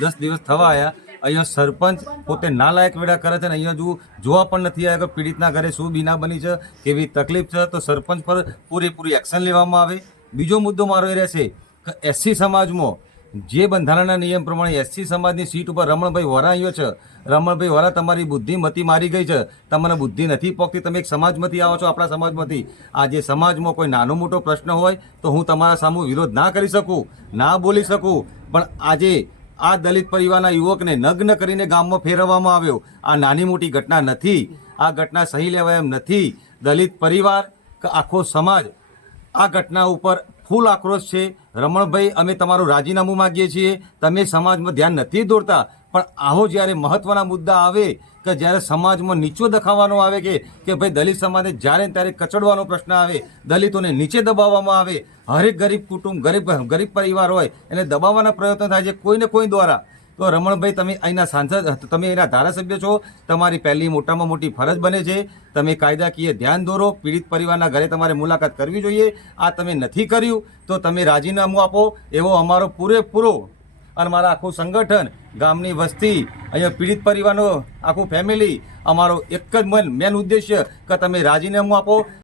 10 દિવસ થવા આવ્યા, અહીંયા સરપંચ પોતે નાલાયક વેડા કરે છે અને અહીંયા જોવા પણ નથી આવ્યા કે પીડિતના ઘરે શું બીના બની છે, કેવી તકલીફ છે. તો સરપંચ પર પૂરેપૂરી એક્શન લેવામાં આવે. બીજો મુદ્દો મારો એ રહેશે કે એસસી સમાજમાં જે બંધારણના નિયમ પ્રમાણે એસસી સમાજની સીટ ઉપર રમણભાઈ વોરા આવ્યો છે. રમણભાઈ વોરા, તમારી બુદ્ધિમતી મારી ગઈ છે, તમને બુદ્ધિ નથી પોકતી. તમે એક સમાજમાંથી આવો છો, આપણા સમાજમાંથી. આજે સમાજમાં કોઈ નાનો મોટો પ્રશ્ન હોય તો હું તમારા સામે વિરોધ ના કરી શકું, ના બોલી શકું, પણ આજે આ દલિત પરિવારના યુવકને નગ્ન કરીને ગામમાં ફેરવવામાં આવ્યો. આ નાની મોટી ઘટના નથી, આ ઘટના સહી લેવાય એમ નથી. દલિત પરિવાર કે આખો સમાજ આ ઘટના ઉપર ફૂલ આક્રોશ છે. રમણભાઈ, અમે તમારું રાજીનામું માગીએ છીએ. તમે સમાજમાં ધ્યાન નથી દોરતા, પણ આવો જ્યારે મહત્વના મુદ્દા આવે કે જ્યારે સમાજમાં નીચો દેખાવાનો આવે કે ભાઈ દલિત સમાજને જ્યારે ત્યારે કચડવાનો પ્રશ્ન આવે, દલિતોને નીચે દબાવવામાં આવે, હરેક ગરીબ કુટુંબ, ગરીબ પરિવાર હોય એને દબાવવાના પ્રયત્નો થાય છે કોઈને કોઈ દ્વારા. તો રમણભાઈ, તમે અહીંના સાંસદ, તમે અહીંના ધારાસભ્ય છો, તમારી પહેલી મોટામાં મોટી ફરજ બને છે તમે કાયદાકીય ધ્યાન દોરો. પીડિત પરિવારના ઘરે તમારે મુલાકાત કરવી જોઈએ. આ તમે નથી કર્યું તો તમે રાજીનામું આપો, એવો અમારો પૂરેપૂરો અને મારા આખું સંગઠન, ગામની વસ્તી, અહીંયા પીડિત પરિવારનો આખું ફેમિલી, અમારો એક જ મેન ઉદ્દેશ્ય કે તમે રાજીનામું આપો.